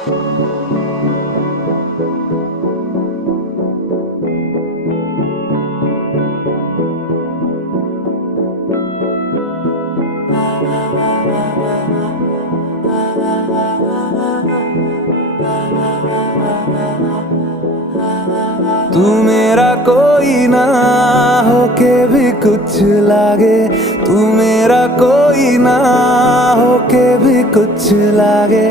तू मेरा कोई ना होके भी कुछ लागे, तू मेरा कोई ना होके भी कुछ लागे।